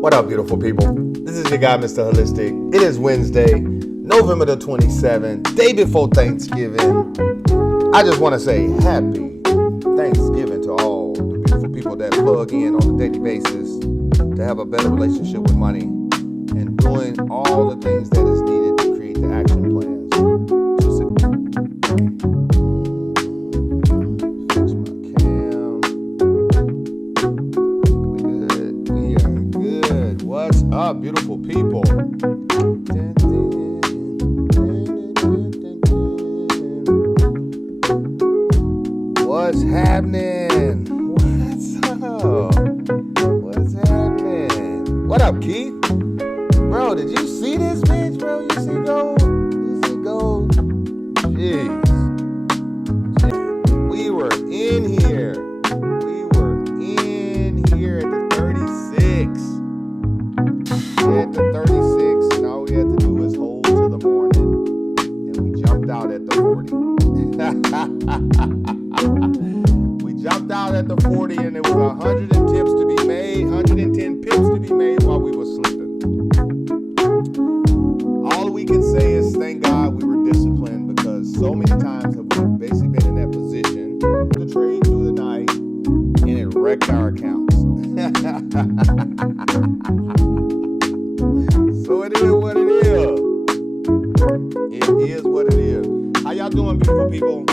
What up, beautiful people? This is your guy, Mr. Holistic. It is Wednesday, November the 27th, day before Thanksgiving. I just want to say happy Thanksgiving to all the beautiful people that plug in on a daily basis to have a better relationship with money and doing all the things that is needed to create the action plans. Fix my cam. We are good. What's up, beautiful people? What's happening? What's up? What's happening? What up, Keith? Bro, did you see this bitch, bro? You see gold? You see gold? Jeez. We were in here. We were in here at the 36. At the 36, and all we had to do was hold to the morning. And we jumped out at the 40. We jumped out at the 40, and there was 100 tips to be made, 110 pips to be made while we were sleeping. All we can say is thank God we were disciplined, because so many times have we basically been in that position to trade through the night, and it wrecked our accounts. So it is what it is. It is what it is. How y'all doing, beautiful people?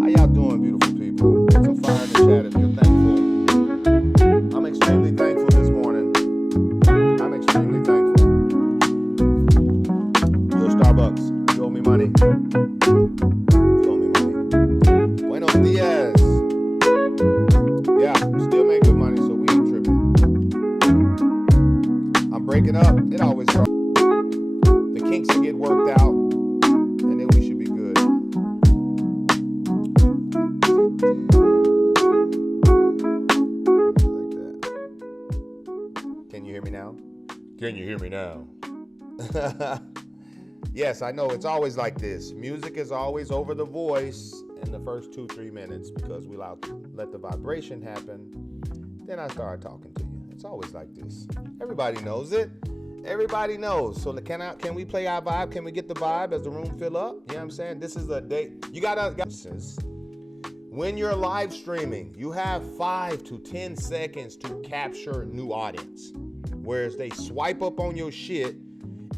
How y'all doing, beautiful people? Put some fire in the chat if you're thankful. I'm extremely thankful this morning. I'm extremely thankful. Yo, Starbucks, you owe me money. You owe me money. Buenos dias. Yeah, still make good money, so we ain't tripping. I'm breaking up. It always starts. The kinks will get worked out, and then we should be good. Like that. Can you hear me now? Can you hear me now? Yes, I know it's always like this. Music is always over the voice in the first 2-3 minutes because we let the vibration happen. Then I start talking to you. It's always like this. Everybody knows it. Everybody knows. So can we play our vibe? Can we get the vibe as the room fill up? You know what I'm saying? This is a day. You gotta when you're live streaming, you have 5 to 10 seconds to capture new audience. Whereas they swipe up on your shit,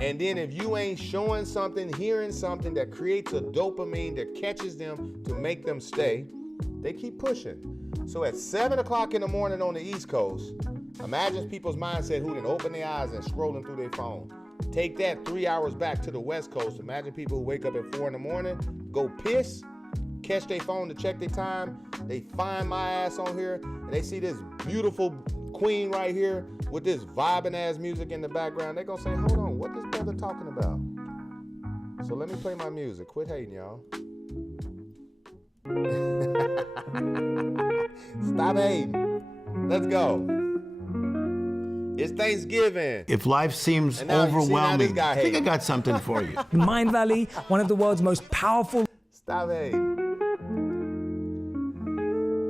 and then if you ain't showing something, hearing something that creates a dopamine that catches them to make them stay, they keep pushing. So at 7 o'clock in the morning on the East Coast, imagine people's mindset who didn't open their eyes and scrolling through their phone. Take that 3 hours back to the West Coast. Imagine people who wake up at 4 in the morning, go piss, catch their phone to check their time. They find my ass on here, and they see this beautiful queen right here with this vibing ass music in the background. They're gonna say, hold on, what this brother talking about? So let me play my music. Quit hating, y'all. Stop hating. Let's go. It's Thanksgiving. If life seems overwhelming, I think I got something for you. Mind Valley, one of the world's most powerful... Stop hating.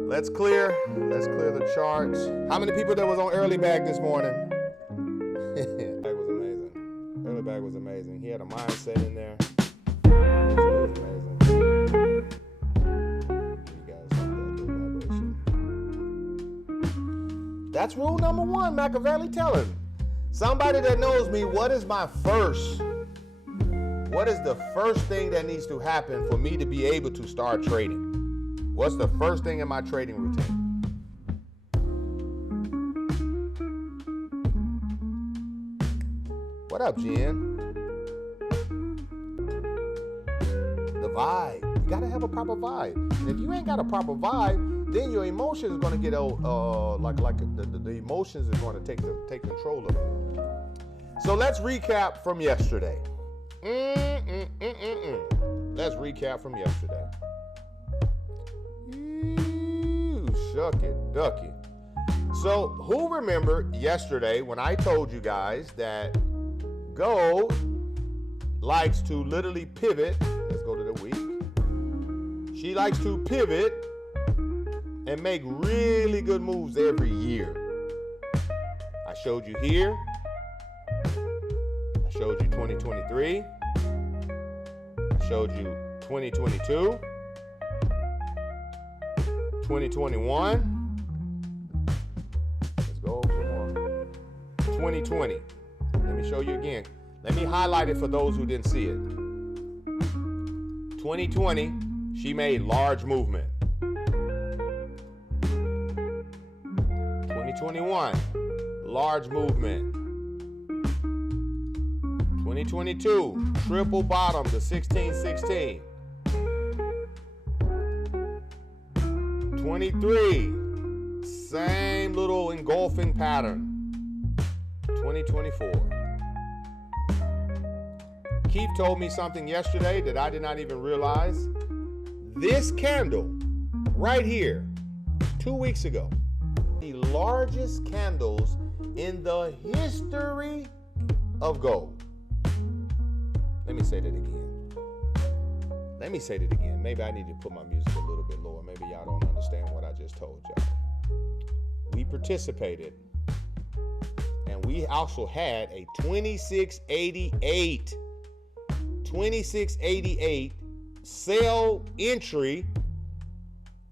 Let's clear the charts. How many people that was on Early Bag this morning? Bag was amazing. Early Bag was amazing. He had a mindset in there. It was amazing. You guys like that good vibration. That's rule number 1, Machiavelli. Tell him. Somebody that knows me, what is the first thing that needs to happen for me to be able to start trading? What's the first thing in my trading routine? What up, Jen? The vibe. You gotta have a proper vibe. And if you ain't got a proper vibe, then your emotions are gonna get the emotions are gonna take control of it. So let's recap from yesterday. Let's recap from yesterday. Shucky ducky. So who remembered yesterday when I told you guys that gold likes to literally pivot? Let's go to the week. She likes to pivot and make really good moves every year. I showed you here I showed you 2023. I showed you 2022. 2021. Let's go over some more. 2020. Let me show you again. Let me highlight it for those who didn't see it. 2020, she made large movement. 2021, large movement. 2022, triple bottom to 1616. 23, same little engulfing pattern. 2024. Keith told me something yesterday that I did not even realize. This candle right here, 2 weeks ago, the largest candles in the history of gold. Let me say that again. Maybe I need to put my music a little bit lower. Maybe y'all don't understand what I just told y'all. We participated, and we also had a 2688 sale entry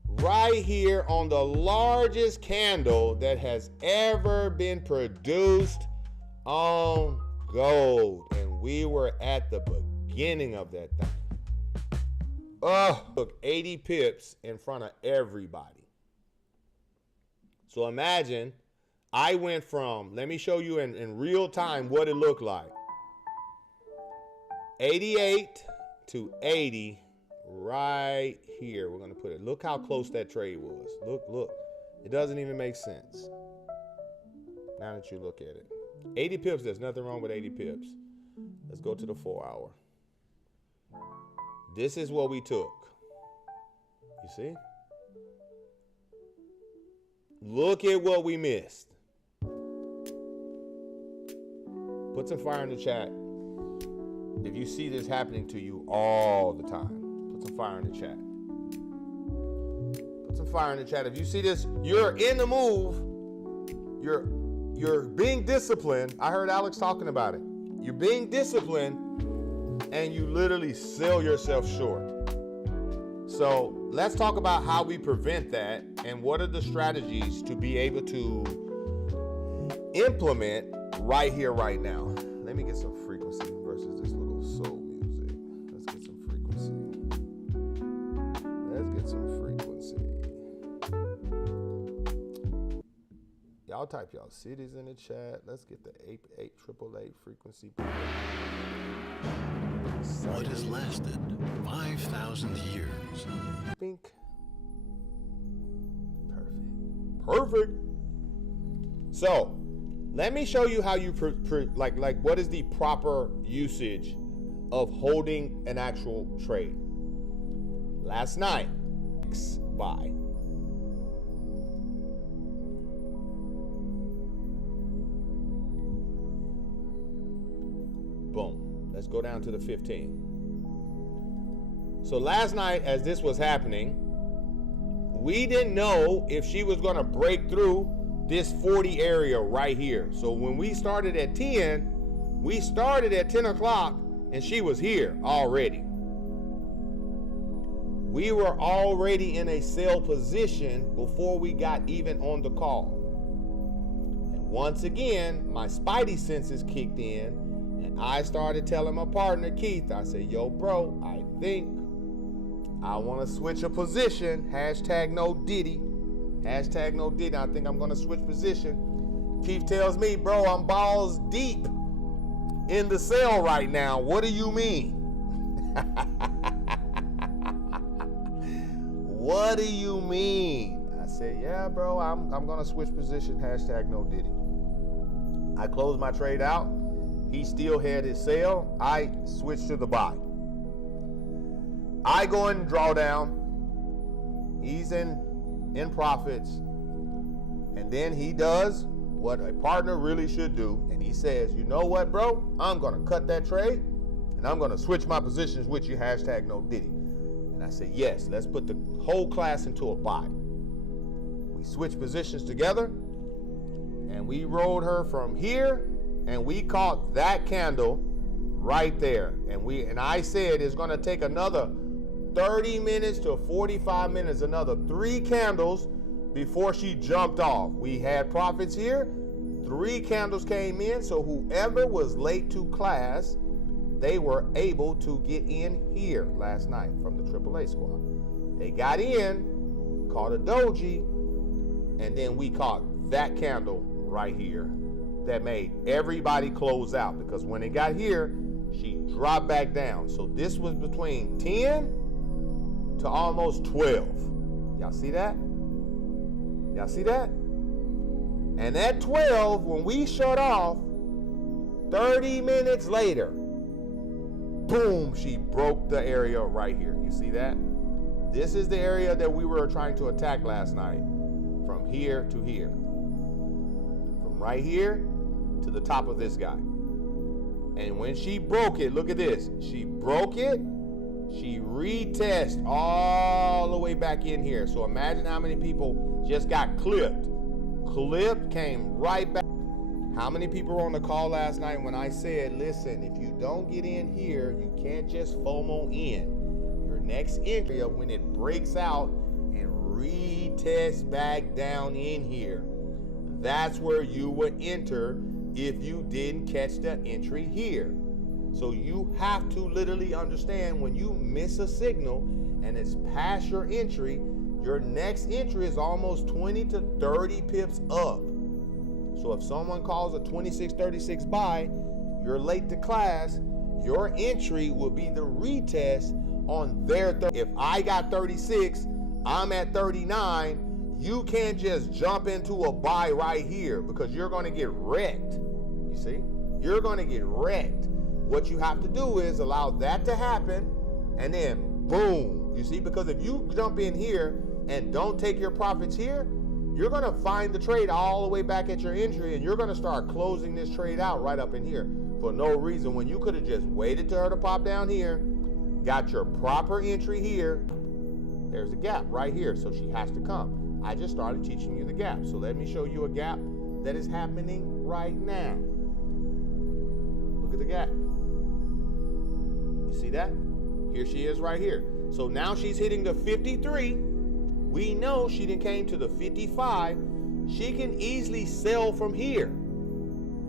right here on the largest candle that has ever been produced on gold. And we were at the beginning of that thing. Took 80 pips in front of everybody. So imagine I went from, let me show you in real time what it looked like. 88 to 80 right here. We're going to put it. Look how close that trade was. Look. It doesn't even make sense. Now that you look at it. 80 pips, there's nothing wrong with 80 pips. Let's go to the 4 hour. This is what we took. You see? Look at what we missed. Put some fire in the chat if you see this happening to you all the time. Put some fire in the chat. Put some fire in the chat. If you see this, you're in the move. You're being disciplined. I heard Alex talking about it. You're being disciplined, and you literally sell yourself short. So let's talk about how we prevent that and what are the strategies to be able to implement right here, right now. Let me get some frequency versus this little soul music. Let's get some frequency. Y'all type y'all cities in the chat. Let's get the 88888 frequency. What has lasted 5,000 years? Pink. Perfect. So, let me show you how you like what is the proper usage of holding an actual trade. Last night, buy. Boom. Let's go down to the 15. So last night, as this was happening, we didn't know if she was going to break through this 40 area right here. So when we started at 10, we started at 10 o'clock and she was here already. We were already in a sell position before we got even on the call. And once again, my spidey senses kicked in and I started telling my partner, Keith, I said, yo, bro, I think I want to switch a position. Hashtag no Diddy. Hashtag no Diddy. I think I'm going to switch position. Keith tells me, bro, I'm balls deep in the sale right now. What do you mean? What do you mean? I said, yeah, bro, I'm going to switch position. Hashtag no Diddy. I closed my trade out. He still had his sale. I switched to the buy. I go and draw down. He's in profits. And then he does what a partner really should do. And he says, you know what, bro? I'm going to cut that trade. And I'm going to switch my positions with you. Hashtag no Diddy. And I said, yes, let's put the whole class into a buy. We switched positions together. And we rolled her from here And we caught that candle right there. And I said it's going to take another 30 minutes to 45 minutes, another 3 candles before she jumped off. We had prophets here. 3 candles came in, so whoever was late to class, they were able to get in here last night from the AAA squad. They got in, caught a doji, and then we caught that candle right here that made everybody close out, because when it got here, she dropped back down. So this was between 10 to almost 12. Y'all see that? Y'all see that? And at 12, when we shut off, 30 minutes later, boom, she broke the area right here. You see that? This is the area that we were trying to attack last night. From here to here. From right here to the top of this guy. And when she broke it, look at this. She broke it. She retested all the way back in here. So imagine how many people just got clipped. Clipped, came right back. How many people were on the call last night when I said, listen, if you don't get in here, you can't just FOMO in. Your next entry, when it breaks out and retest back down in here, that's where you would enter if you didn't catch the entry here. So you have to literally understand, when you miss a signal and it's past your entry, your next entry is almost 20 to 30 pips up. So if someone calls a 2636 buy, you're late to class, your entry will be the retest on their 30. If I got 36, I'm at 39, you can't just jump into a buy right here, because you're going to get wrecked. You see? You're going to get wrecked. What you have to do is allow that to happen, and then boom. You see? Because if you jump in here and don't take your profits here, you're going to find the trade all the way back at your entry, and you're going to start closing this trade out right up in here for no reason, when you could have just waited to her to pop down here, got your proper entry here. There's a gap right here, so she has to come. I just started teaching you the gap. So let me show you a gap that is happening right now. Look at the gap. You see that? Here she is right here. So now she's hitting the 53. We know she done came to the 55. She can easily sell from here.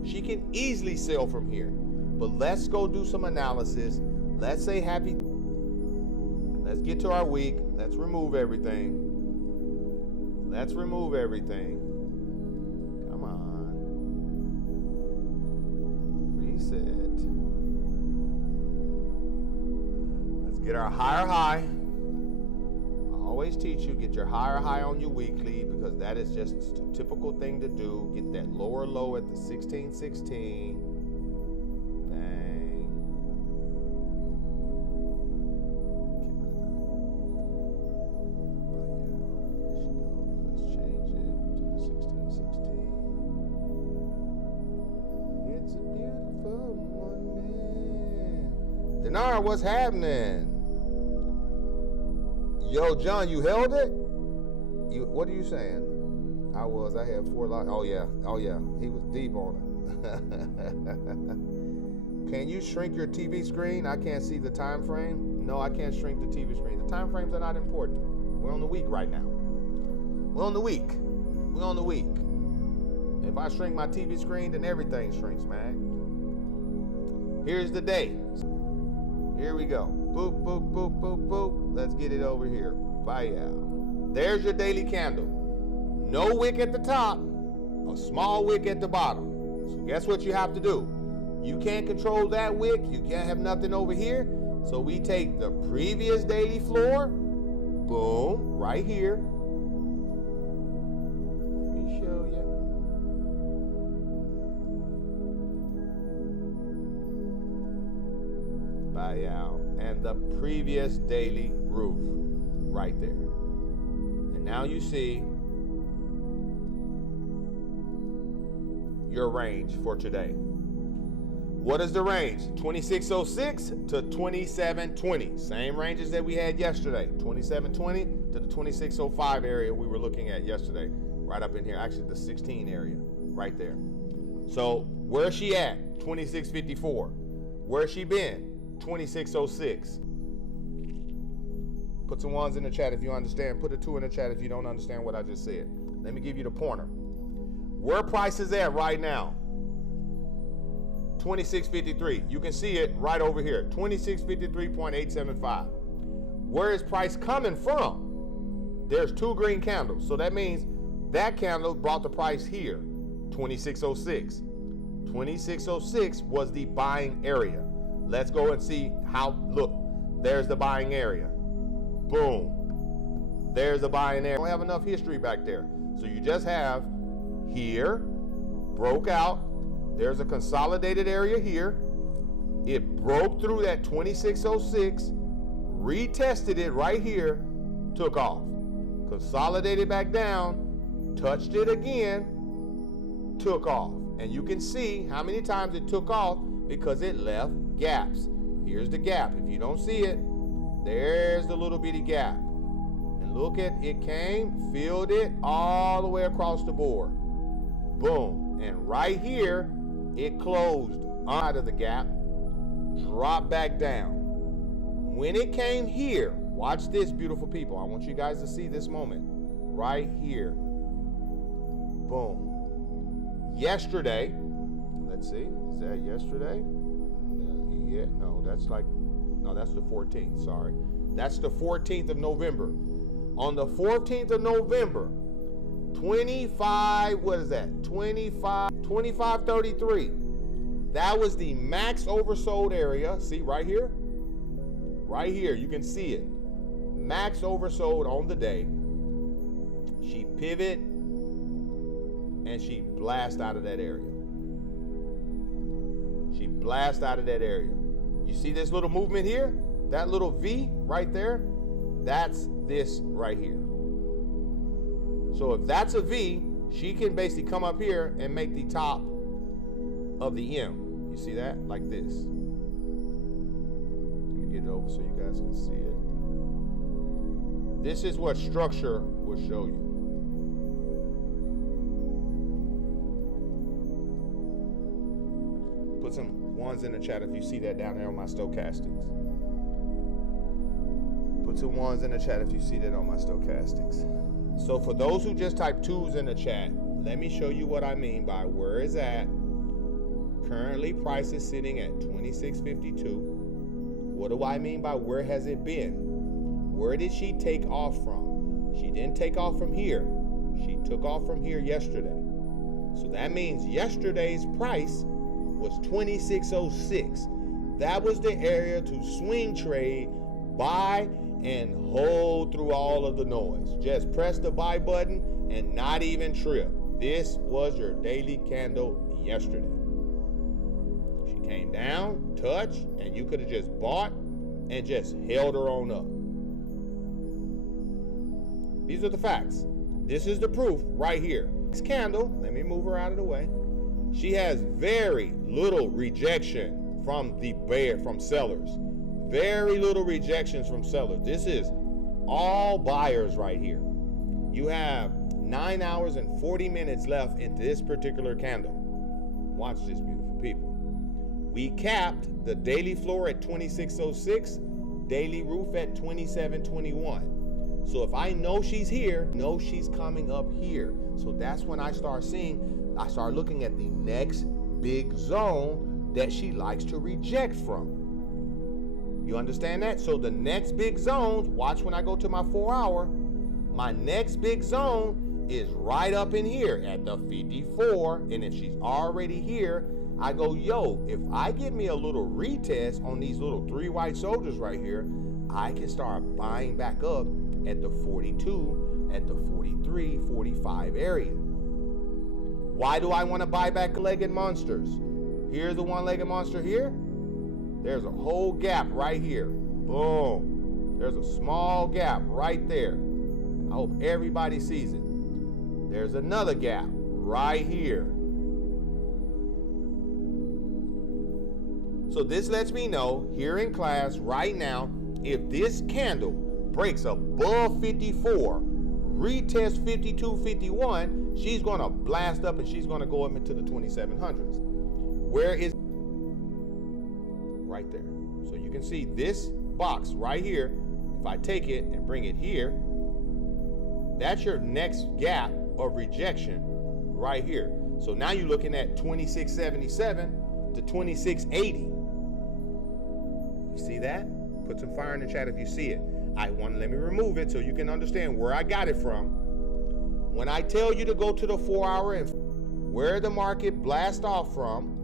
She can easily sell from here. But let's go do some analysis. Let's say happy. Let's get to our week. Let's remove everything. Let's remove everything. Come on. Reset. Let's get our higher high. Always teach you, get your higher high on your weekly, because that is just a typical thing to do. Get that lower low at the 1616. Bang. Let's change it to the 1616. It's a beautiful morning. Denara, what's happening? Yo, John, you held it? What are you saying? I had 4 lots. Oh yeah, he was deep on it. Can you shrink your TV screen? I can't see the time frame. No, I can't shrink the TV screen. The time frames are not important. We're on the week right now. We're on the week. If I shrink my TV screen, then everything shrinks, man. Here's the day. Here we go. Boop, boop, boop, boop, boop. Let's get it over here. Bye out. There's your daily candle. No wick at the top, a small wick at the bottom. So guess what you have to do? You can't control that wick. You can't have nothing over here. So we take the previous daily floor. Boom, right here. Let me show you. Bye out. And the previous daily roof right there. And now you see your range for today. What is the range? 2606 to 2720. Same ranges that we had yesterday. 2720 to the 2605 area we were looking at yesterday. Right up in here. Actually, the 16 area right there. So Where's she at? 2654. Where's she been? 2606. Put some ones in the chat if you understand. Put a 2 in the chat if you don't understand what I just said. Let me give you the pointer. Where price is at right now? 2653. You can see it right over here. 2653.875. Where is price coming from? There's 2 green candles. So that means that candle brought the price here. 2606. 2606 was the buying area. Let's go and see how. Look, there's the buying area. Boom. There's the buying area. Don't have enough history back there. So you just have here, broke out. There's a consolidated area here. It broke through that 2606, retested it right here, took off. Consolidated back down, touched it again, took off. And you can see how many times it took off because it left gaps. Here's the gap. If you don't see it, there's the little bitty gap. And look at it, came, filled it all the way across the board. Boom. And right here, it closed out of the gap, dropped back down. When it came here, watch this, beautiful people. I want you guys to see this moment. Right here. Boom. Yesterday, let's see, is that yesterday? No, that's the 14th, sorry. That's the 14th of November. On the 14th of November, 2533. That was the max oversold area. See right here? Right here, you can see it. Max oversold on the day. She pivot and she blast out of that area. She blast out of that area. You see this little movement here? That little V right there? That's this right here. So if that's a V, she can basically come up here and make the top of the M. You see that? Like this. Let me get it over so you guys can see it. This is what structure will show you. Put some ones in the chat if you see that down there on my stochastics. Put some ones in the chat if you see that on my stochastics. So for those who just type 2s in the chat, let me show you what I mean by where is at. Currently price is sitting at 2652. What do I mean by where has it been? Where did she take off from? She didn't take off from here. She took off from here yesterday. So that means yesterday's price was 2606. That was the area to swing trade, buy, and hold through all of the noise. Just press the buy button and not even trip. This was your daily candle yesterday. She came down, touched, and you could have just bought and just held her on up. These are the facts. This is the proof right here. This candle, let me move her out of the way. She has very little rejection from sellers. Very little rejections from sellers. This is all buyers right here. You have 9 hours and 40 minutes left in this particular candle. Watch this, beautiful people. We capped the daily floor at 2606, daily roof at 2721. So if I know she's here, know she's coming up here. So that's when I start looking at the next big zone that she likes to reject from. You understand that? So the next big zones, watch when I go to my 4 hour, my next big zone is right up in here at the 54. And if she's already here, I go, yo, if I get me a little retest on these little 3 white soldiers right here, I can start buying back up at the 42, at the 43, 45 area. Why do I want to buy back legged monsters? Here's the one-legged monster here. There's a whole gap right here. Boom. There's a small gap right there. I hope everybody sees it. There's another gap right here. So this lets me know here in class right now, if this candle breaks above 54, retest 52, 51, she's going to blast up and she's going to go up into the 2700s. where is right there. So you can see this box right here. If I take it and bring it here, that's your next gap of rejection right here. So now you're looking at 2677 to 2680. You see that? Put some fire in the chat if you see it. Let me remove it so you can understand where I got it from. When I tell you to go to the 4 hour and where the market blast off from,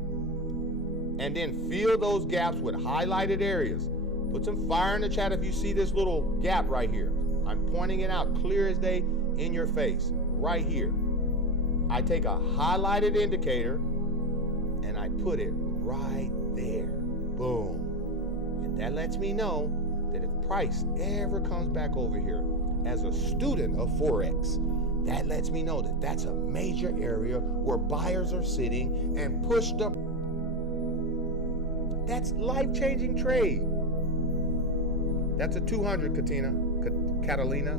and then fill those gaps with highlighted areas. Put some fire in the chat if you see this little gap right here. I'm pointing it out clear as day in your face, right here. I take a highlighted indicator and I put it right there. Boom. And that lets me know that if price ever comes back over here as a student of Forex, that lets me know that that's a major area where buyers are sitting and pushed up. That's life-changing trade. That's a 200, Catalina, I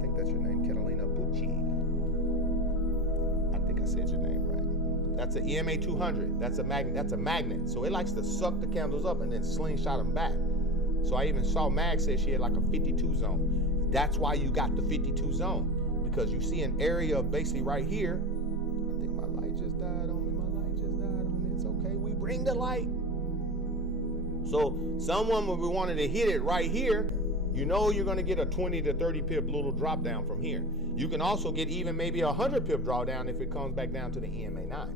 think that's your name, Catalina Pucci. I think I said your name right. That's an EMA 200. That's a magnet. So it likes to suck the candles up and then slingshot them back. So I even saw Mag say she had like a 52 zone. That's why you got the 52 zone, because you see an area of basically right here. I think my light just died on me. It's okay. We bring the light. So someone would be wanting to hit it right here. You know you're going to get a 20 to 30 pip little drop down from here. You can also get even maybe a 100 pip drawdown if it comes back down to the EMA 9.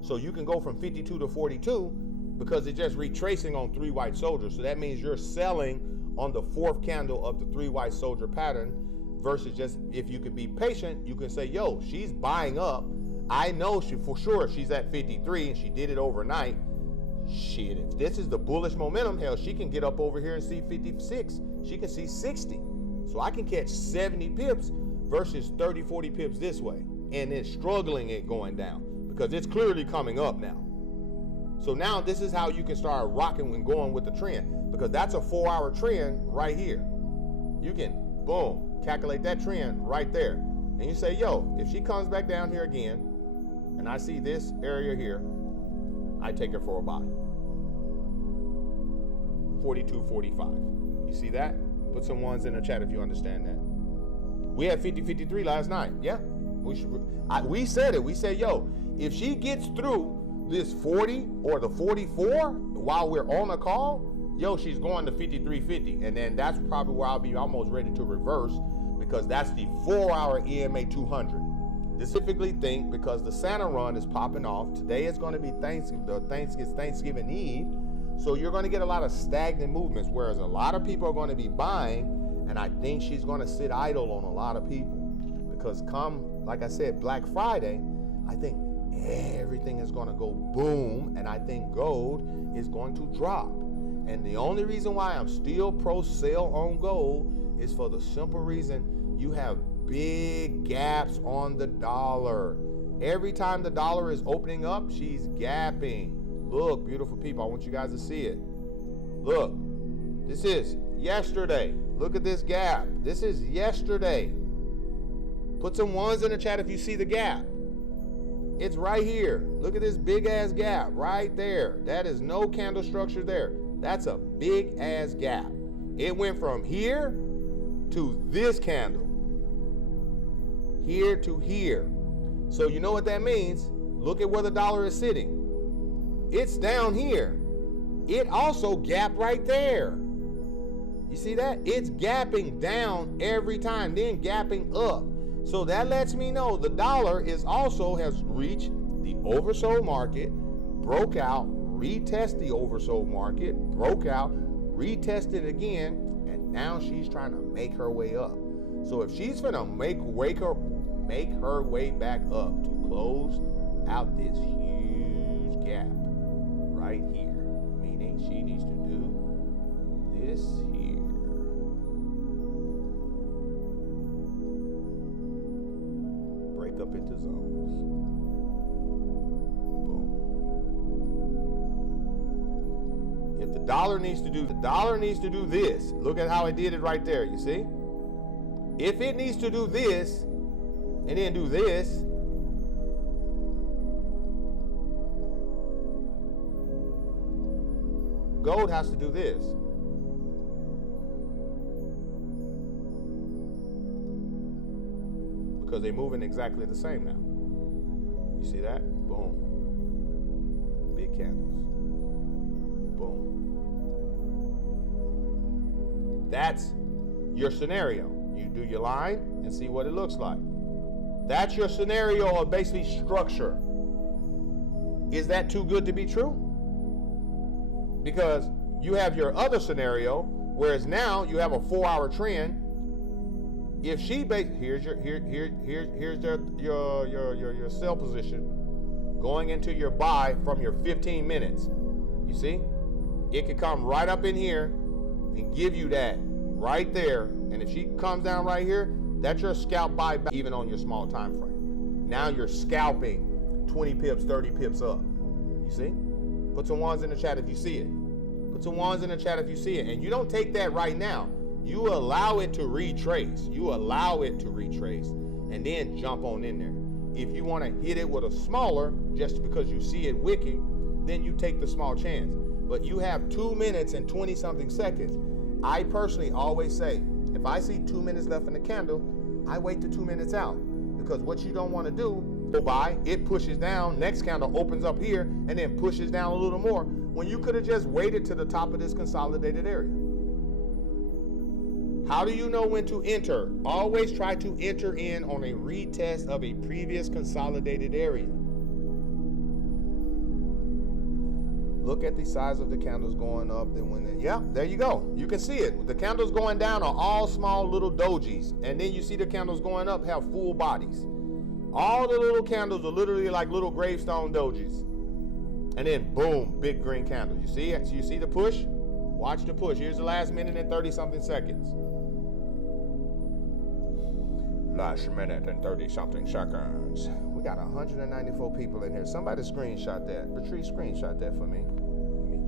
So you can go from 52 to 42 because it's just retracing on 3 white soldiers. So that means you're selling on the 4th candle of the 3 white soldier pattern, versus just, if you could be patient, you can say, yo, she's buying up. I know for sure she's at 53 and she did it overnight. Shit, if this is the bullish momentum, hell, she can get up over here and see 56. She can see 60. So I can catch 70 pips versus 30, 40 pips this way, and then struggling it going down because it's clearly coming up now. So now this is how you can start rocking and going with the trend, because that's a 4 hour trend right here. You can, boom, calculate that trend right there. And you say, yo, if she comes back down here again, and I see this area here, I take her for a buy. 42.45. You see that? Put some ones in the chat if you understand that. We had 50.53 last night. Yeah, we said it. We said, yo, if she gets through this 40 or the 44 while we're on a call, yo, she's going to 53.50. And then that's probably where I'll be almost ready to reverse, because that's the 4 hour EMA 200. Specifically think, because the Santa run is popping off. Today is going to be Thanksgiving Eve. So you're going to get a lot of stagnant movements, whereas a lot of people are going to be buying, and I think she's going to sit idle on a lot of people. Because come, like I said, Black Friday, I think everything is going to go boom, and I think gold is going to drop. And the only reason why I'm still pro sale on gold is for the simple reason you have big gaps on the dollar. Every time the dollar is opening up, she's gapping. Look, beautiful people, I want you guys to see it. Look, this is yesterday. Look at this gap. This is yesterday. Put some ones in the chat if you see the gap. It's right here. Look at this big ass gap right there. That is no candle structure there. That's a big ass gap. It went from here to this candle. Here to here. So you know what that means? Look at where the dollar is sitting. It's down here. It also gapped right there. You see that? It's gapping down every time, then gapping up. So that lets me know the dollar is also has reached the oversold market, broke out, retest the oversold market, broke out, retested again, and now she's trying to make her way up. So if she's gonna make her way back up to close out this huge gap right here, meaning she needs to do this here. Break up into zones. Boom. If the dollar needs to do this, look at how it did it right there, you see? If it needs to do this and then do this, gold has to do this. Because they're moving exactly the same now. You see that? Boom. Big candles. Boom. That's your scenario. You do your line and see what it looks like. That's your scenario of basically structure. Is that too good to be true? Because you have your other scenario, whereas now you have a 4-hour trend. If she here's your sell position going into your buy from your 15 minutes. You see? It could come right up in here and give you that right there. And if she comes down right here, that's your scalp buy back even on your small time frame. Now you're scalping 20 pips, 30 pips up. You see? Put some ones in the chat if you see it. Put some ones in the chat if you see it. And you don't take that right now. You allow it to retrace. You allow it to retrace and then jump on in there. If you want to hit it with a smaller, just because you see it wicking, then you take the small chance. But you have 2 minutes and 20 something seconds. I personally always say, if I see 2 minutes left in the candle, I wait the 2 minutes out. Because what you don't want to do, go by, it pushes down, next candle opens up here, and then pushes down a little more, when you could have just waited to the top of this consolidated area. How do you know when to enter? Always try to enter in on a retest of a previous consolidated area. Look at the size of the candles going up. Then when there you go. You can see it. The candles going down are all small little dojis. And then you see the candles going up have full bodies. All the little candles are literally like little gravestone dojis. And then boom, big green candle. You see it? So you see the push? Watch the push. Here's the last minute and 30 something seconds. Last minute and 30 something seconds. We got 194 people in here. Somebody screenshot that. Patrice, screenshot that for me. Let me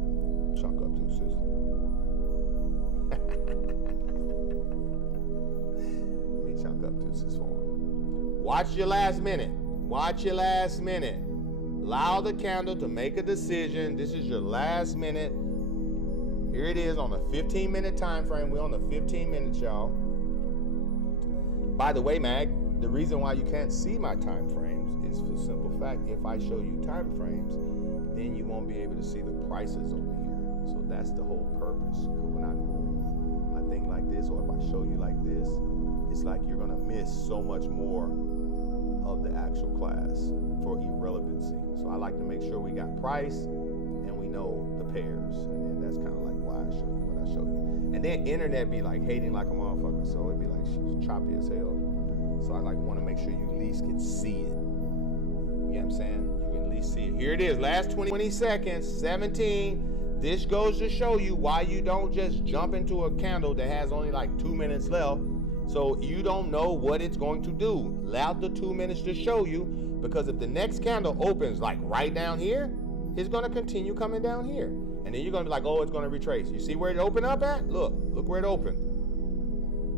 chunk up too, sis. Let me chunk up too, sis, for him. Watch your last minute. Watch your last minute. Allow the candle to make a decision. This is your last minute. Here it is on a 15-minute time frame. We're on the 15 minutes, y'all. By the way, Mag, the reason why you can't see my time frames is for the simple fact, if I show you time frames, then you won't be able to see the prices over here. So that's the whole purpose. When I move my thing like this, or if I show you like this, it's like you're gonna miss so much more of the actual class for irrelevancy. So I like to make sure we got price and we know the pairs. And then that's kind of like why I show you what I show you. And then internet be like hating like a motherfucker, so it'd be like choppy as hell. So I like want to make sure you at least can see it. You know what I'm saying? You can at least see it. Here it is, last 20 seconds, 17. This goes to show you why you don't just jump into a candle that has only like 2 minutes left. So you don't know what it's going to do. Allow the 2 minutes to show you, because if the next candle opens like right down here, it's going to continue coming down here. And then you're going to be like, oh, it's going to retrace. You see where it opened up at? Look where it opened.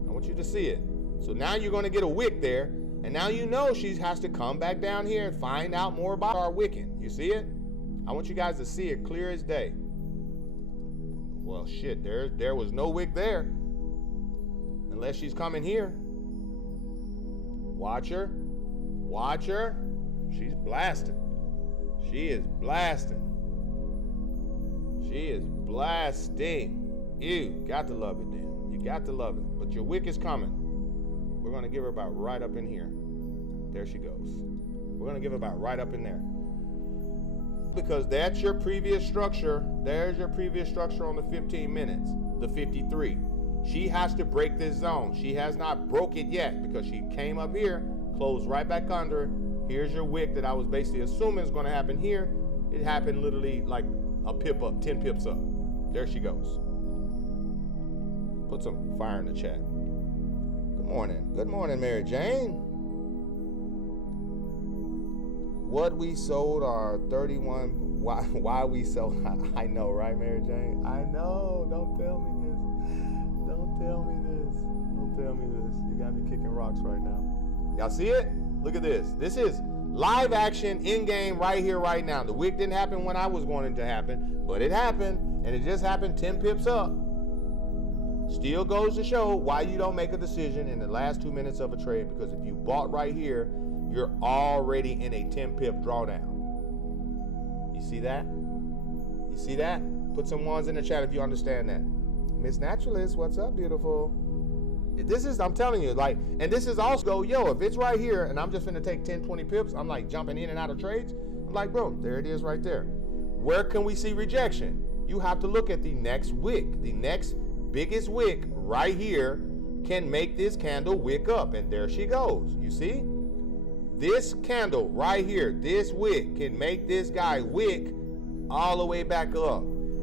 I want you to see it. So now you're going to get a wick there. And now you know she has to come back down here and find out more about our wicking. You see it? I want you guys to see it clear as day. Well, shit, there was no wick there. Unless she's coming here. Watch her. Watch her. She's blasting. She is blasting. She is blasting. You got to love it then. You got to love it. But your wick is coming. We're going to give her about right up in here. There she goes. We're going to give her about right up in there. Because that's your previous structure. There's your previous structure on the 15 minutes. The 53. She has to break this zone. She has not broke it yet because she came up here, closed right back under. Here's your wick that I was basically assuming is going to happen here. It happened literally like a pip up, 10 pips up. There she goes. Put some fire in the chat. Good morning. Good morning, Mary Jane. What we sold are 31. Why we sold? I know, right, Mary Jane? I know. Don't tell me this. Don't tell me this. Don't tell me this. You got me kicking rocks right now. Y'all see it? Look at this. This is live action in game right here, right now. The wick didn't happen when I was wanting it to happen, but it happened. and it just happened 10 pips up, still goes to show why you don't make a decision in the last 2 minutes of a trade, because if you bought right here, you're already in a 10 pip drawdown. You see that? You see that? Put some ones in the chat if you understand that. Miss Naturalist, what's up, beautiful? This is, I'm telling you, like, and this is also, yo, if it's right here and I'm just gonna take 10, 20 pips, I'm like jumping in and out of trades. I'm like, bro, there it is right there. Where can we see rejection? You have to look at the next wick. The next biggest wick right here can make this candle wick up, and there she goes. You see? This candle right here, this wick can make this guy wick all the way back up.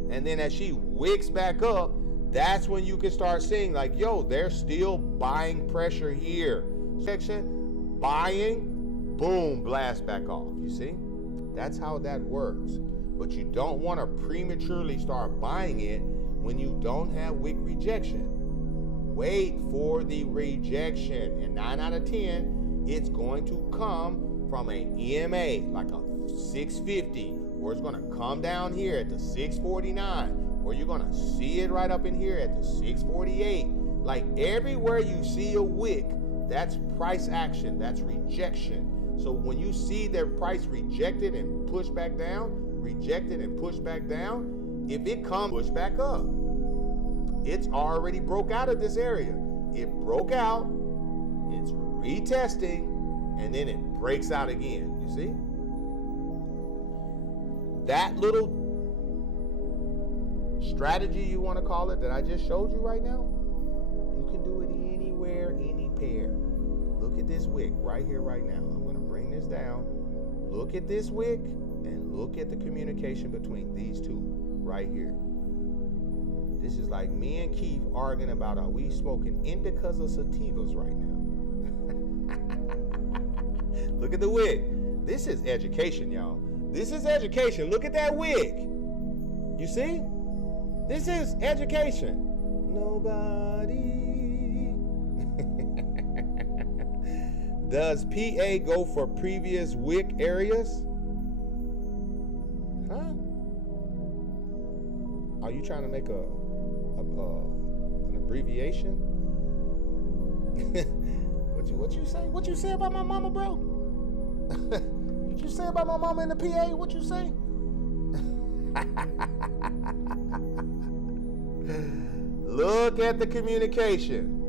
And then as she wicks back up, that's when you can start seeing like, yo, there's still buying pressure here. Section, buying, boom, blast back off. You see? That's how that works. But you don't want to prematurely start buying it when you don't have wick rejection. Wait for the rejection. And 9 out of 10, it's going to come from an EMA, like a 650, or it's going to come down here at the 649. Or you're gonna see it right up in here at the 648. Like everywhere you see a wick, that's price action, that's rejection. So when you see their price rejected and pushed back down, rejected and pushed back down, if it comes push back up, it's already broke out of this area. It broke out, it's retesting, and then it breaks out again. You see? That little strategy, you want to call it, that I just showed you right now, you can do it anywhere, any pair. Look at this wick right here, right now. I'm going to bring this down. Look at this wick and look at the communication between these two right here. This is like me and Keith arguing about, are we smoking indicas or sativas right now? Look at the wick. This is education, y'all. This is education. Look at that wick. You see? This is education. Nobody. Does PA go for previous wick areas? Huh? Are you trying to make an abbreviation? What you say? What you say about my mama, bro? What you say about my mama in the PA? What you say? Look at the communication.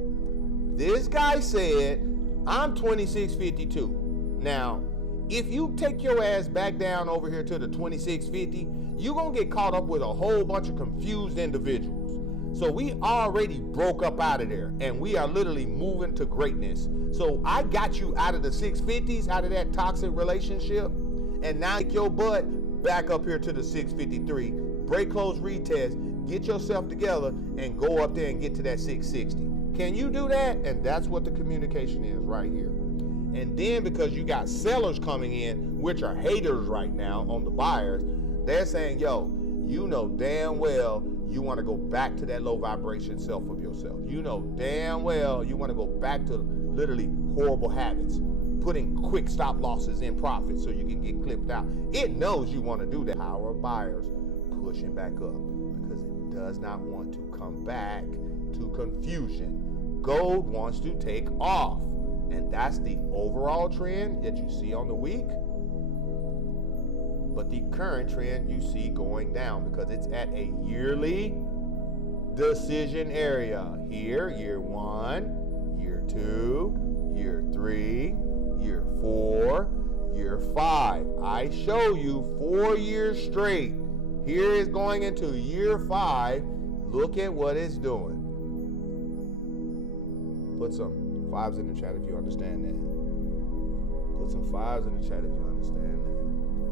This guy said, I'm 2652. Now, if you take your ass back down over here to the 2650, you're going to get caught up with a whole bunch of confused individuals. So we already broke up out of there, and we are literally moving to greatness. So I got you out of the 650s, out of that toxic relationship, and now take your butt back up here to the 653. Break, close, retest. Get yourself together and go up there and get to that 660. Can you do that? And that's what the communication is right here. And then because you got sellers coming in, which are haters right now on the buyers, they're saying, yo, you know damn well you want to go back to that low vibration self of yourself. You know damn well you want to go back to literally horrible habits, putting quick stop losses in profit so you can get clipped out. It knows you want to do that. Power of buyers pushing back up because it does not want to come back to confusion. Gold wants to take off, and that's the overall trend that you see on the week. But the current trend you see going down because it's at a yearly decision area. Here, year 1, year 2, year 3, year 4, year 5. I show you 4 years straight. Here is going into year 5. Look at what it's doing. Put some 5s in the chat if you understand that. Put some 5s in the chat if you understand that.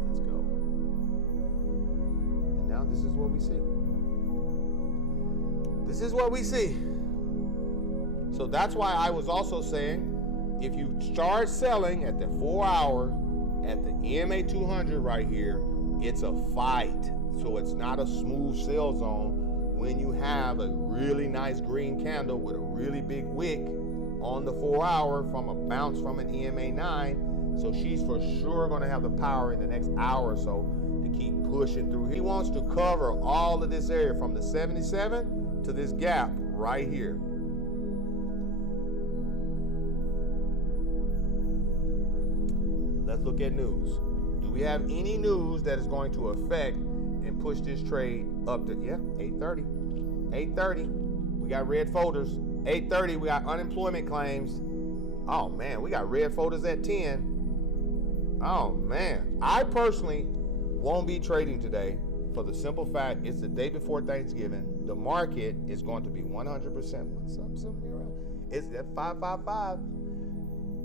Let's go. And now this is what we see. This is what we see. So that's why I was also saying, if you start selling at the 4 hour, at the EMA 200 right here, it's a fight. So it's not a smooth sell zone when you have a really nice green candle with a really big wick on the 4 hour from a bounce from an EMA 9. So she's for sure going to have the power in the next hour or so to keep pushing through. He wants to cover all of this area from the 77 to this gap right here. Let's look at news. Do we have any news that is going to affect and push this trade up to, 8:30. 8:30. We got red folders. 8:30, we got unemployment claims. Oh man, we got red folders at 10. Oh man, I personally won't be trading today for the simple fact it's the day before Thanksgiving. The market is going to be 100%. What's up, Samira? It's at 555.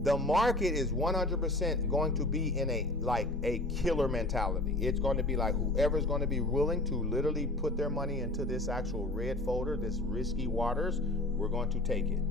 The market is 100% going to be in a killer mentality. It's going to be like whoever's going to be willing to literally put their money into this actual red folder, this risky waters, we're going to take it.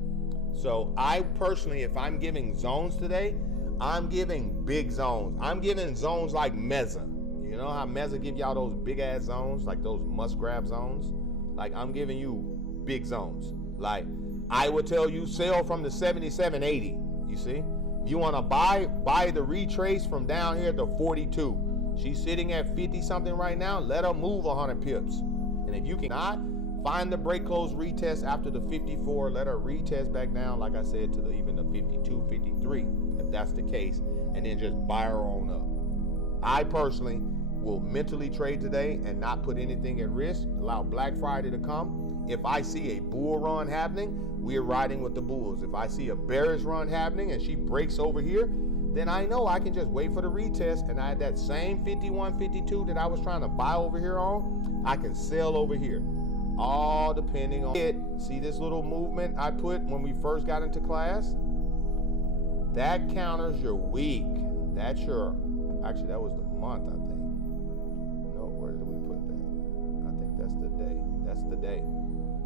So I personally, if I'm giving zones today, I'm giving big zones. I'm giving zones like Meza. You know how Meza give y'all those big ass zones, like those must grab zones? Like I'm giving you big zones. Like I would tell you sell from the 77.80. You see? If you want to buy the retrace from down here to 42. She's sitting at 50 something right now. Let her move 100 pips. And if you cannot, find the break close retest after the 54. Let her retest back down, like I said, to even the 52, 53, if that's the case. And then just buy her on up. I personally will mentally trade today and not put anything at risk. Allow Black Friday to come. If I see a bull run happening, we're riding with the bulls. If I see a bearish run happening and she breaks over here, then I know I can just wait for the retest, and I had that same 51, 52 that I was trying to buy over here on, I can sell over here. All depending on it. See this little movement I put when we first got into class? That counters your week. That's your, actually that was the month, I think. No, where did we put that? I think that's the day. That's the day.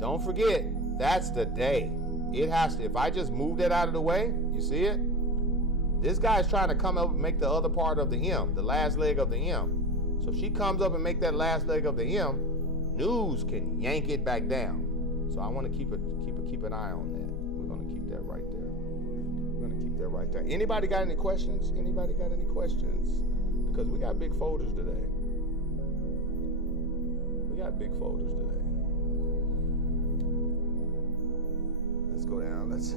Don't forget, that's the day. It has to, if I just move that out of the way, you see it? This guy's trying to come up and make the other part of the M, the last leg of the M. So if she comes up and make that last leg of the M, news can yank it back down. So I want to keep an eye on that. We're going to keep that right there. We're going to keep that right there. Anybody got any questions? Anybody got any questions? Because we got big folders today. We got big folders today. Let's go down. Let's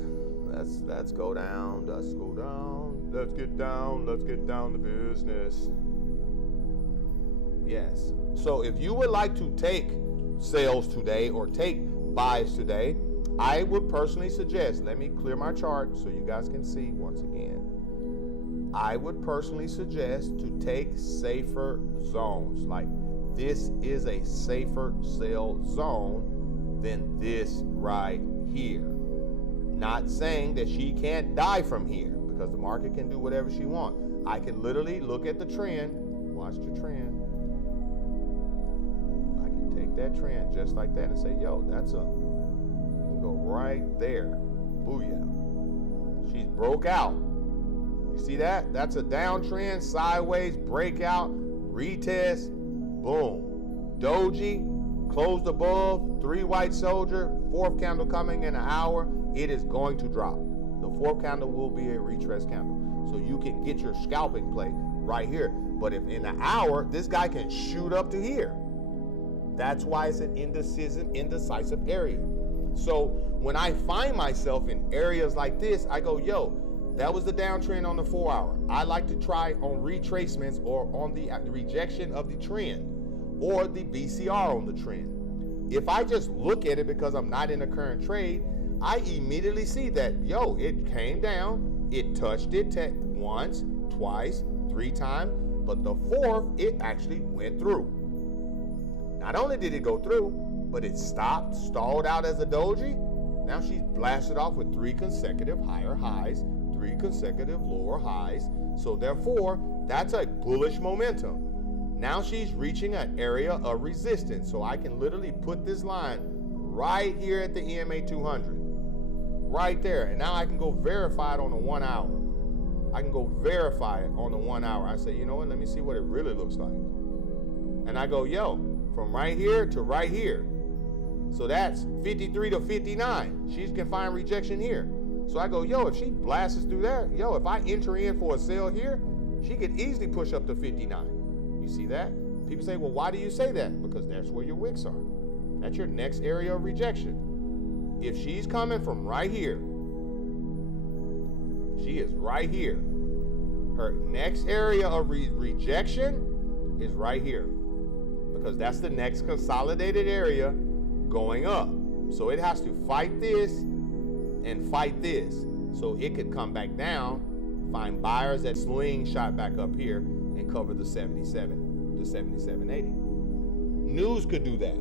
go down. Let's go down. Let's get down. Let's get down to business. Yes. So if you would like to take sales today or take buys today, I would personally suggest, let me clear my chart so you guys can see once again. I would personally suggest to take safer zones. Like this is a safer sell zone than this right here. Not saying that she can't die from here, because the market can do whatever she wants. I can literally look at the trend, watch the trend. I can take that trend just like that and say, yo, that's a, we can go right there. Booyah. She's broke out. You see that? That's a downtrend, sideways, breakout, retest, boom. Doji, closed above, 3 white soldier, 4th candle coming in an hour. It is going to drop. The 4th candle will be a retrace candle. So you can get your scalping play right here. But if in an hour, this guy can shoot up to here. That's why it's an indecisive area. So when I find myself in areas like this, I go, yo, that was the downtrend on the 4 hour. I like to try on retracements or on the rejection of the trend or the BCR on the trend. If I just look at it because I'm not in a current trade, I immediately see that, yo, it came down, it touched it once, twice, 3 times, but the 4th, it actually went through. Not only did it go through, but it stopped, stalled out as a doji. Now she's blasted off with 3 consecutive higher highs, 3 consecutive lower highs. So therefore, that's a bullish momentum. Now she's reaching an area of resistance. So I can literally put this line right here at the EMA 200. Right there. And now I can go verify it on the 1 hour. I can go verify it on the 1 hour. I say, you know what, let me see what it really looks like. And I go, yo, from right here to right here. So that's 53 to 59. She can find rejection here. So I go, yo, if she blasts through there, yo, if I enter in for a sale here, she could easily push up to 59. You see that? People say, well, why do you say that? Because that's where your wicks are. That's your next area of rejection. If she's coming from right here, she is right here. Her next area of rejection is right here, because that's the next consolidated area going up. So it has to fight this and fight this. So it could come back down, find buyers that slingshot back up here and cover the 77 to 77.80. News could do that.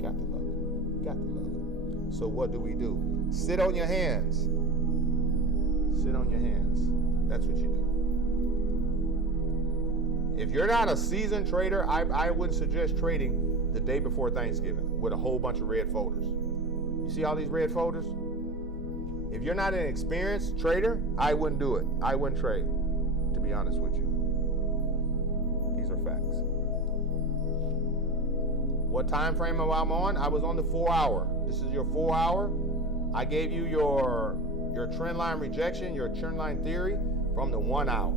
Got to love it. Got to love it. So what do? Sit on your hands. Sit on your hands. That's what you do. If you're not a seasoned trader, I wouldn't suggest trading the day before Thanksgiving with a whole bunch of red folders. You see all these red folders? If you're not an experienced trader, I wouldn't do it. I wouldn't trade, to be honest with you. These are facts. What time frame am I on? I was on the 4 hour. This is your 4 hour. I gave you your trend line rejection, your trend line theory from the 1 hour.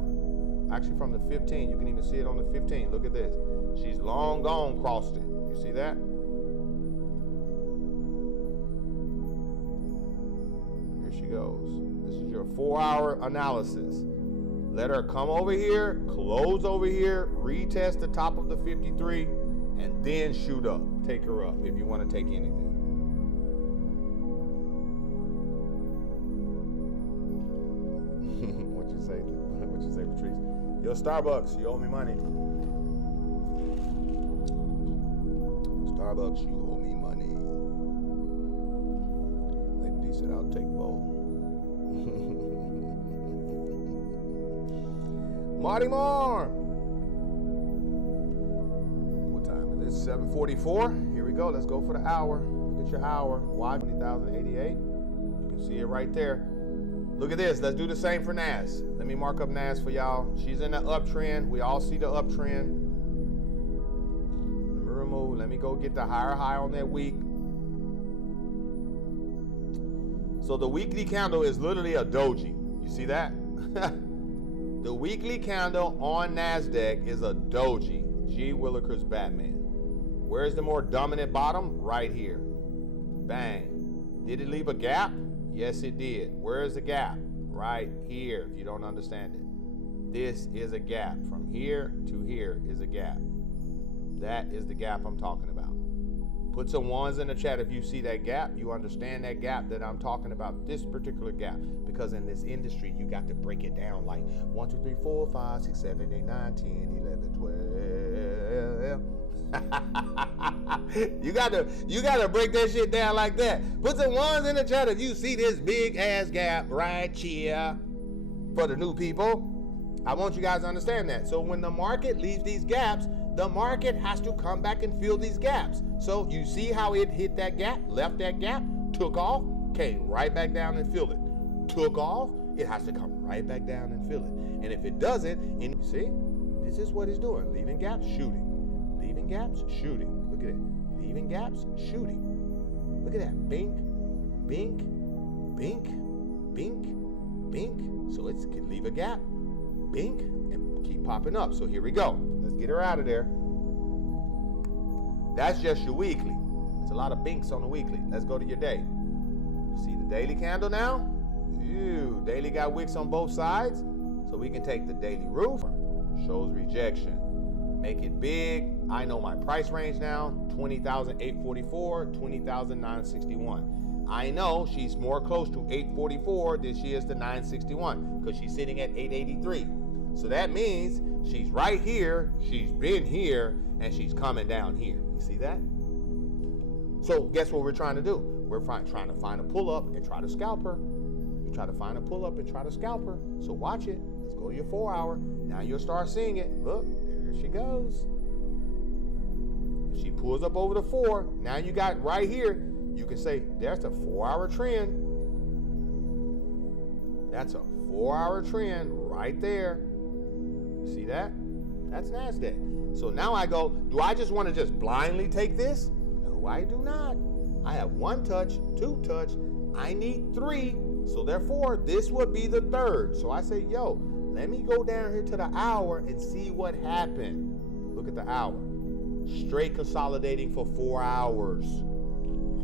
Actually from the 15. You can even see it on the 15. Look at this. She's long gone crossed it. You see that? Here she goes. This is your 4 hour analysis. Let her come over here, close over here, retest the top of the 53, and then shoot up. Take her up if you want to take anything. What you say? What you say, Patrice? Yo, Starbucks, you owe me money. Starbucks, you owe me money. Lady D said, I'll take both. Marty Moore. What time is it? 7:44. Here we go. Let's go for the hour. Look at your hour. Why 20,088? You can see it right there. Look at this. Let's do the same for NAS. Let me mark up NAS for y'all. She's in the uptrend. We all see the uptrend. Let me remove. Let me go get the higher high on that week. So the weekly candle is literally a doji. You see that? The weekly candle on NASDAQ is a doji. G. Willikers Batman. Where's the more dominant bottom? Right here. Bang. Did it leave a gap? Yes, it did. Where is the gap? Right here, if you don't understand it. This is a gap. From here to here is a gap. That is the gap I'm talking about. Put some ones in the chat if you see that gap. You understand that gap that I'm talking about, this particular gap. Because in this industry, you got to break it down like 1, 2, 3, 4, 5, 6, 7, 8, 9, 10, 11, 12. You gotta break that shit down like that. Put some ones in the chat if you see this big ass gap right here. For the new people, I want you guys to understand that. So when the market leaves these gaps, the market has to come back and fill these gaps. So you see how it hit that gap, left that gap, took off, came right back down and filled it. Took off, it has to come right back down and fill it. And if it doesn't, and you see, this is what it's doing. Leaving gaps, shooting. Leaving gaps, shooting. Look at it. Leaving gaps, shooting. Look at that. Bink, bink, bink, bink, bink. So it can leave a gap, bink, and keep popping up. So here we go. Let's get her out of there. That's just your weekly. It's a lot of binks on the weekly. Let's go to your day. You see the daily candle now? Ew, daily got wicks on both sides. So we can take the daily roof. Shows rejection. Make it big. I know my price range now. 20,844, 20,961. I know she's more close to 844 than she is to 961 because she's sitting at 883. So that means she's right here, she's been here, and she's coming down here. You see that? So guess what we're trying to do? We're trying to find a pull-up and try to scalp her. You try to find a pull-up and try to scalp her. So watch it. Let's go to your 4 hour. Now you'll start seeing it. Look, there she goes. If she pulls up over the 4, now you got right here, you can say, there's a 4 hour trend. That's a 4 hour trend right there. You see that? That's NASDAQ. So now I go, do I just want to just blindly take this? No, I do not. I have 1 touch, 2 touch. I need 3. So therefore, this would be the 3rd. So I say, yo, Let me go down here to the hour and see what happened. Look at the hour. Straight consolidating for 4 hours.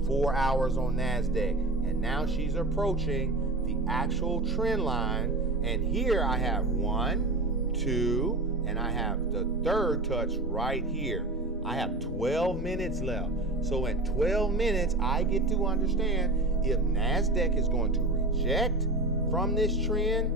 4 hours on NASDAQ. And now she's approaching the actual trend line. And here I have 1, 2, and I have the third touch right here. I have 12 minutes left. So in 12 minutes, I get to understand if NASDAQ is going to reject from this trend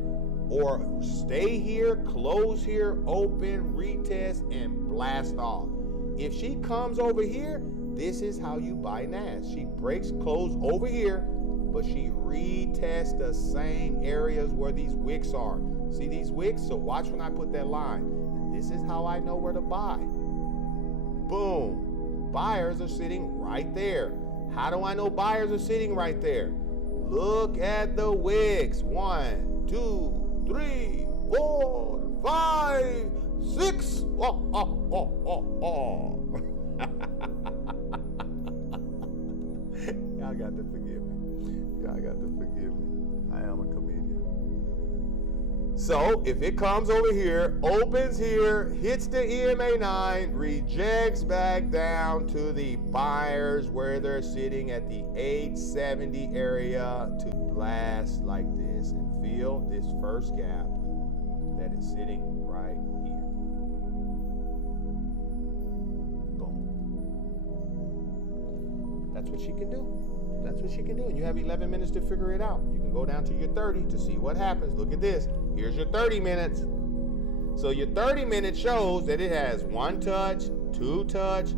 or stay here, close here, open, retest, and blast off. If she comes over here, this is how you buy NAS. She breaks close over here, but she retests the same areas where these wicks are. See these wicks? So watch when I put that line. And this is how I know where to buy. Boom. Buyers are sitting right there. How do I know buyers are sitting right there? Look at the wicks. 1, 2, 3, 4, 5, 6. Oh, oh, oh, oh, oh. Y'all got to forgive me. Y'all got to forgive me. I am a comedian. So if it comes over here, opens here, hits the EMA 9, rejects back down to the buyers where they're sitting at the 870 area to blast like this and feel this first gap that is sitting right here. Boom. That's what she can do. That's what she can do. And you have 11 minutes to figure it out. You can go down to your 30 to see what happens. Look at this. Here's your 30 minutes. So your 30 minutes shows that it has 1 touch, 2 touch,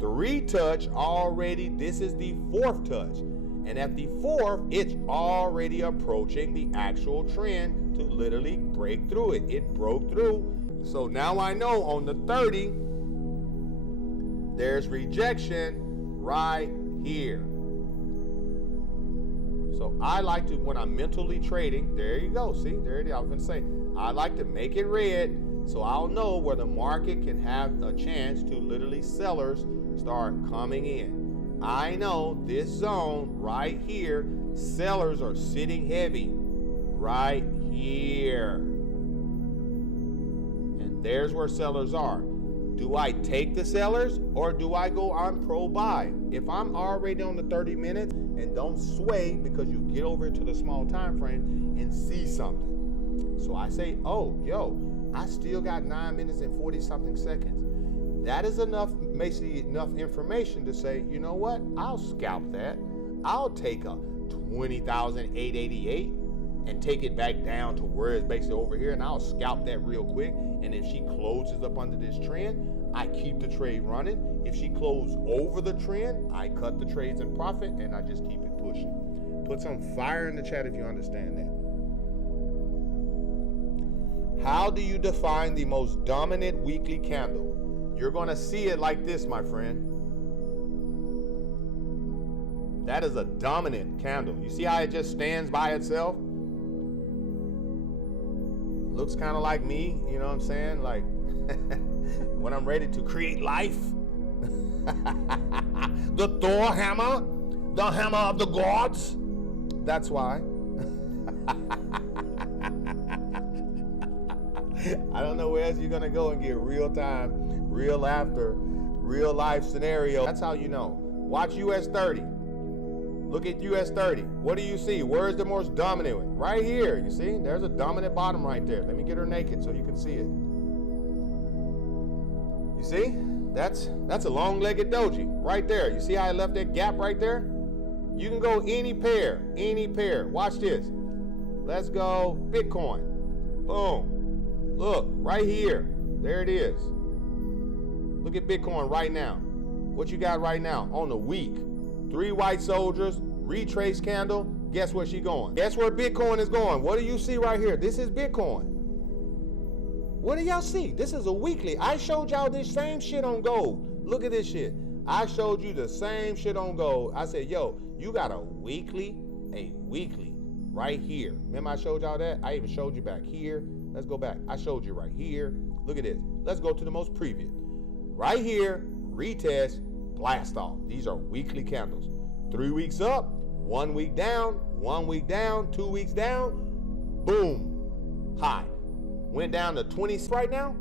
3 touch already. This is the 4th touch. And at the 4th, it's already approaching the actual trend to literally break through it. It broke through. So now I know on the 30, there's rejection right here. So I like to, when I'm mentally trading, there you go. See, there it is. I was going to say, I like to make it red so I'll know where the market can have a chance to literally sellers start coming in. I know this zone right here, sellers are sitting heavy right here. And there's where sellers are. Do I take the sellers or do I go on pro buy? If I'm already on the 30 minutes and don't sway because you get over to the small time frame and see something. So I say, oh, yo, I still got 9 minutes and 40 something seconds. That is enough, basically enough information to say, you know what? I'll scalp that. I'll take a 20,888 and take it back down to where it's basically over here, and I'll scalp that real quick. And if she closes up under this trend, I keep the trade running. If she closes over the trend, I cut the trades in profit, and I just keep it pushing. Put some fire in the chat if you understand that. How do you define the most dominant weekly candle? You're going to see it like this, my friend. That is a dominant candle. You see how it just stands by itself? Looks kind of like me, you know what I'm saying? Like when I'm ready to create life. The Thor hammer, the hammer of the gods. That's why. I don't know where else you're gonna go and get real time, real laughter, real life scenario. That's how you know. Watch US 30. Look at US 30. What do you see? Where is the most dominant one? Right here. You see? There's a dominant bottom right there. Let me get her naked so you can see it. You see? That's a long-legged doji right there. You see how I left that gap right there? You can go any pair, any pair. Watch this. Let's go Bitcoin. Boom. Look, right here. There it is. Look at Bitcoin right now. What you got right now on the week? 3 white soldiers, retrace candle. Guess where she going? Guess where Bitcoin is going? What do you see right here? This is Bitcoin. What do y'all see? This is a weekly. I showed y'all this same shit on gold. Look at this shit. I showed you the same shit on gold. I said, yo, you got a weekly right here. Remember I showed y'all that? I even showed you back here. Let's go back. I showed you right here. Look at this. Let's go to the most previous. Right here, retest, blast off. These are weekly candles. 3 weeks up, 1 week down, 1 week down, 2 weeks down, boom, high. went down to 20 right now.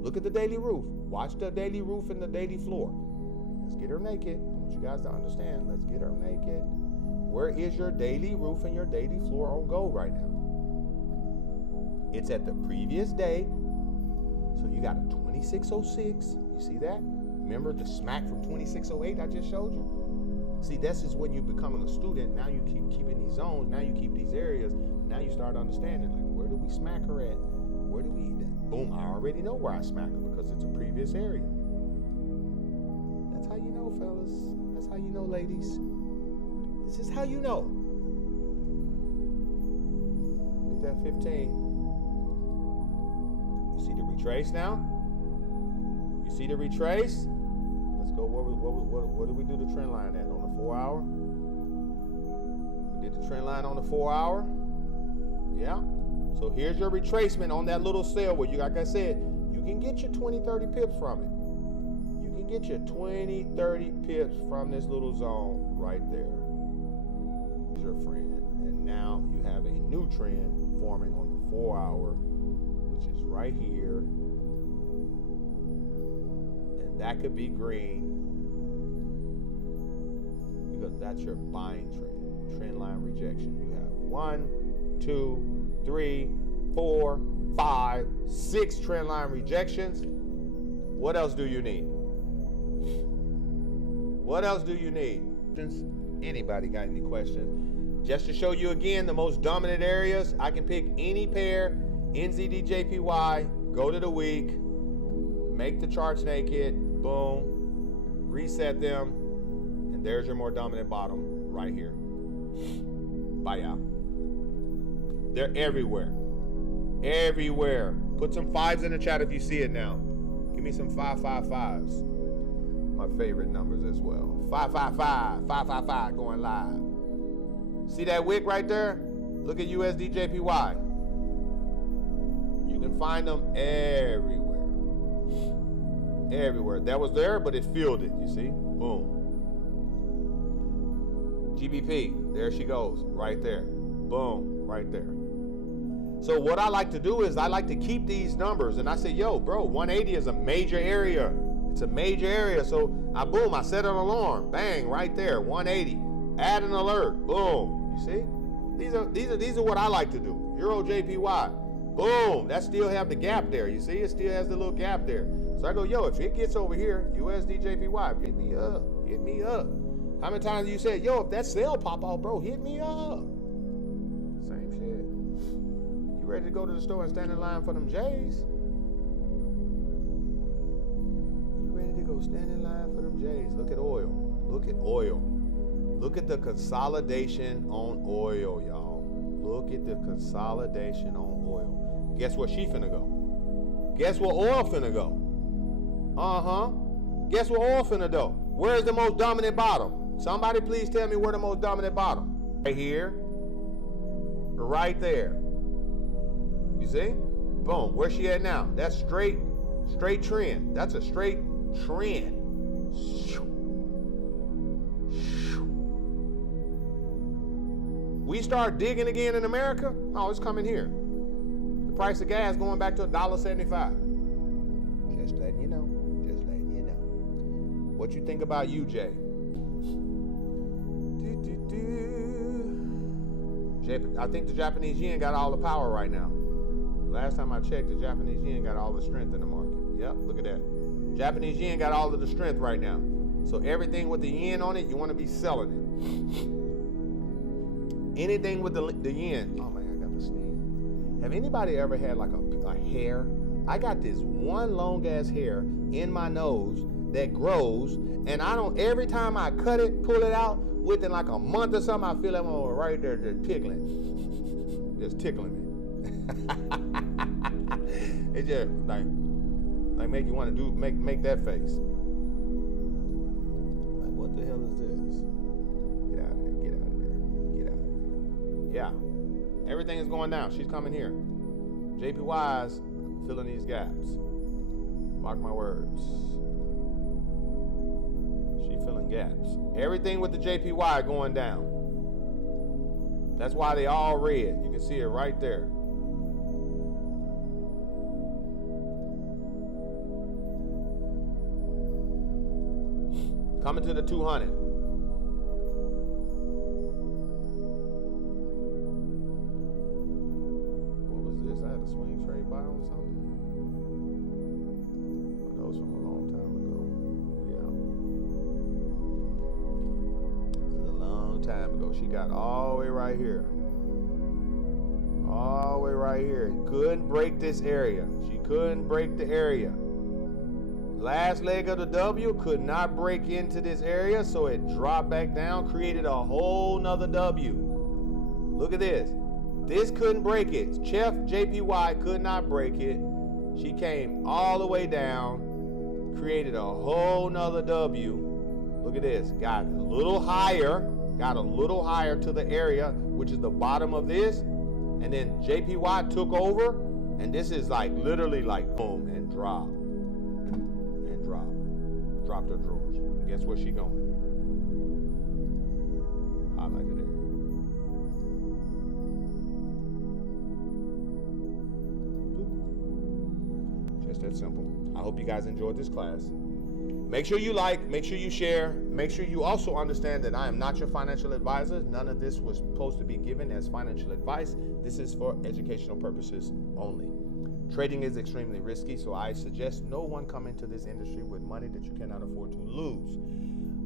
Look at the daily roof. Watch the daily roof and the daily floor. Let's get her naked. I want you guys to understand. Let's get her naked. Where is your daily roof and your daily floor on gold right now? It's at the previous day. So you got a 2606. You see that? Remember the smack from 2608 I just showed you? See, this is when you becoming a student. Now you keep keeping these zones. Now you keep these areas. Now you start understanding, like, where do we smack her at? Where do we eat that? Boom, I already know where I smack her because it's a previous area. That's how you know, fellas. That's how you know, ladies. This is how you know. Get that 15. You see the retrace now? You see the retrace? Let's go. What do we do the trend line at on the 4 hour? We did the trend line on the 4 hour. Yeah. So here's your retracement on that little cell where you, like I said, you can get your 20, 30 pips from it. You can get your 20, 30 pips from this little zone right there. Here's your friend. And now you have a new trend forming on the 4 hour, which is right here. And that could be green because that's your buying trend line rejection. You have 1, 2, 3, 4, 5, 6 trend line rejections. What else do you need? What else do you need? Anybody got any questions? Just to show you again the most dominant areas, I can pick any pair, NZDJPY, go to the week, make the charts naked, boom, reset them, and there's your more dominant bottom right here. Bye, y'all. They're everywhere. Everywhere. Put some 5s in the chat if you see it now. Give me some 555s. My favorite numbers as well. 555, 555 going live. See that wick right there? Look at USDJPY. You can find them everywhere. Everywhere. That was there, but it filled it, you see? Boom. GBP, there she goes, right there. Boom, right there. So what I like to do is I like to keep these numbers, and I say, yo, bro, 180 is a major area. It's a major area. So I set an alarm, bang, right there, 180. Add an alert, boom. You see? These are what I like to do. Euro JPY, boom. That still have the gap there. You see? It still has the little gap there. So I go, yo, if it gets over here, USD JPY, hit me up, hit me up. How many times you said, yo, if that sale pop out, bro, hit me up? Same shit. You ready to go to the store and stand in line for them J's? You ready to go stand in line for them J's? Look at oil. Look at oil. Look at the consolidation on oil, y'all. Look at the consolidation on oil. Guess where she finna go? Guess where oil finna go? Guess where oil finna go? Where's the most dominant bottom? Somebody please tell me where the most dominant bottom. Right here. Right there. You see? Boom. Where's she at now? That's straight trend. That's a straight trend. We start digging again in America. Oh, it's coming here. The price of gas going back to $1.75. Just letting you know. Just letting you know. What you think about UJ? I think the Japanese yen got all the power right now. Last time I checked, the Japanese yen got all the strength in the market. Yep, look at that. Japanese yen got all of the strength right now. So everything with the yen on it, you want to be selling it. Anything with the yen. Oh man, I got the sneeze. Have anybody ever had like a hair? I got this one long ass hair in my nose that grows, and every time I cut it, pull it out, within like a month or something, I feel that one right there just tickling. Just tickling me. It just like make you want to make that face. Like, what the hell is this? Get out of there, get out of there, get out of there. Yeah. Everything is going down. She's coming here. JPY's filling these gaps. Mark my words. She filling gaps. Everything with the JPY going down. That's why they all red. You can see it right there. Coming to the 200. What was this? I had a swing trade buy on something? Oh, that was from a long time ago. Yeah. This is a long time ago. She got all the way right here. All the way right here. Couldn't break this area. She couldn't break the area. Last leg of the W could not break into this area, so it dropped back down, created a whole nother W. Look at this. This couldn't break it. Chef JPY could not break it. She came all the way down, created a whole nother W. Look at this. Got a little higher to the area, which is the bottom of this. And then JPY took over, and this is like literally like boom, and dropped. Dropped her drawers. And guess where she going? Highlighted area. Boop. Just that simple. I hope you guys enjoyed this class. Make sure you like, make sure you share, make sure you also understand that I am not your financial advisor. None of this was supposed to be given as financial advice. This is for educational purposes only. Trading is extremely risky, so I suggest no one come into this industry with money that you cannot afford to lose.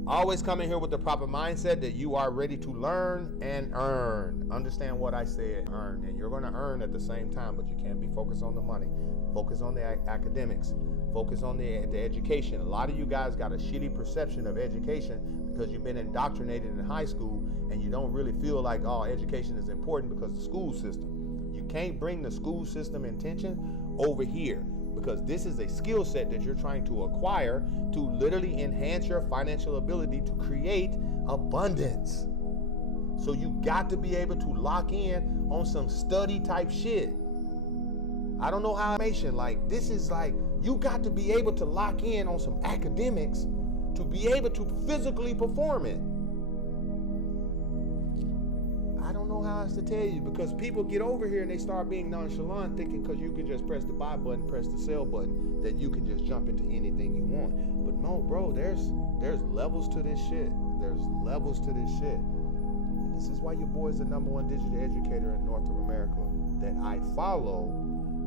Always come in here with the proper mindset that you are ready to learn and earn. Understand what I said, earn. And you're going to earn at the same time, but you can't be focused on the money. Focus on the academics. Focus on the education. A lot of you guys got a shitty perception of education because you've been indoctrinated in high school and you don't really feel like, oh, education is important because of the school system. You can't bring the school system intention over here because this is a skill set that you're trying to acquire to literally enhance your financial ability to create abundance. So you got to be able to lock in on some study type shit. I don't know how like this is like you got to be able to lock in on some academics to be able to physically perform it. I don't know how else to tell you because people get over here and they start being nonchalant thinking because you can just press the buy button, press the sell button, that you can just jump into anything you want. But no, bro, there's levels to this shit. There's levels to this shit. And this is why your boy is the #1 digital educator in North America that I follow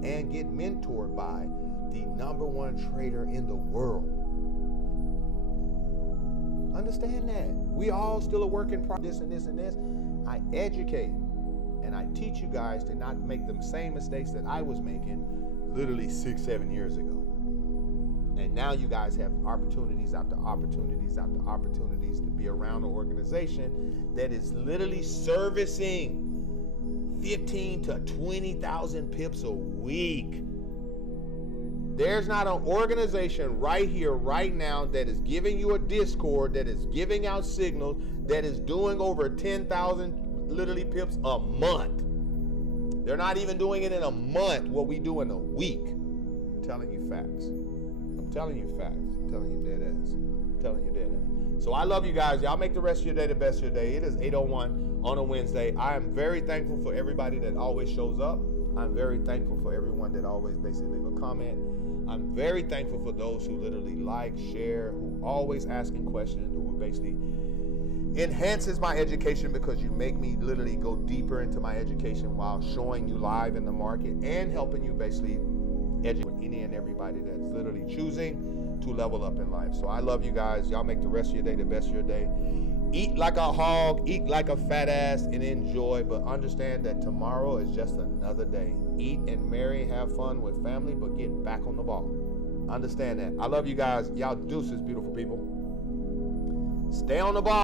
and get mentored by the #1 trader in the world. Understand that. We all still a work in progress and this and this. I educate and I teach you guys to not make the same mistakes that I was making literally 6-7 years ago. And now you guys have opportunities after opportunities after opportunities to be around an organization that is literally servicing 15 to 20,000 pips a week. There's not an organization right here, right now, that is giving you a Discord, that is giving out signals, that is doing over 10,000 literally pips a month. They're not even doing it in a month, what we do in a week. I'm telling you facts. I'm telling you facts. I'm telling you dead ass. I'm telling you dead ass. So I love you guys. Y'all make the rest of your day the best of your day. It is 8:01 on a Wednesday. I am very thankful for everybody that always shows up. I'm very thankful for everyone that always basically leave a comment. I'm very thankful for those who literally like, share, who always asking questions, who basically enhances my education because you make me literally go deeper into my education while showing you live in the market and helping you basically educate any and everybody that's literally choosing to level up in life. So I love you guys. Y'all make the rest of your day the best of your day. Eat like a hog, eat like a fat ass, and enjoy, but understand that tomorrow is just another day. Eat and marry, have fun with family, but get back on the ball. Understand that. I love you guys. Y'all deuces, beautiful people. Stay on the ball.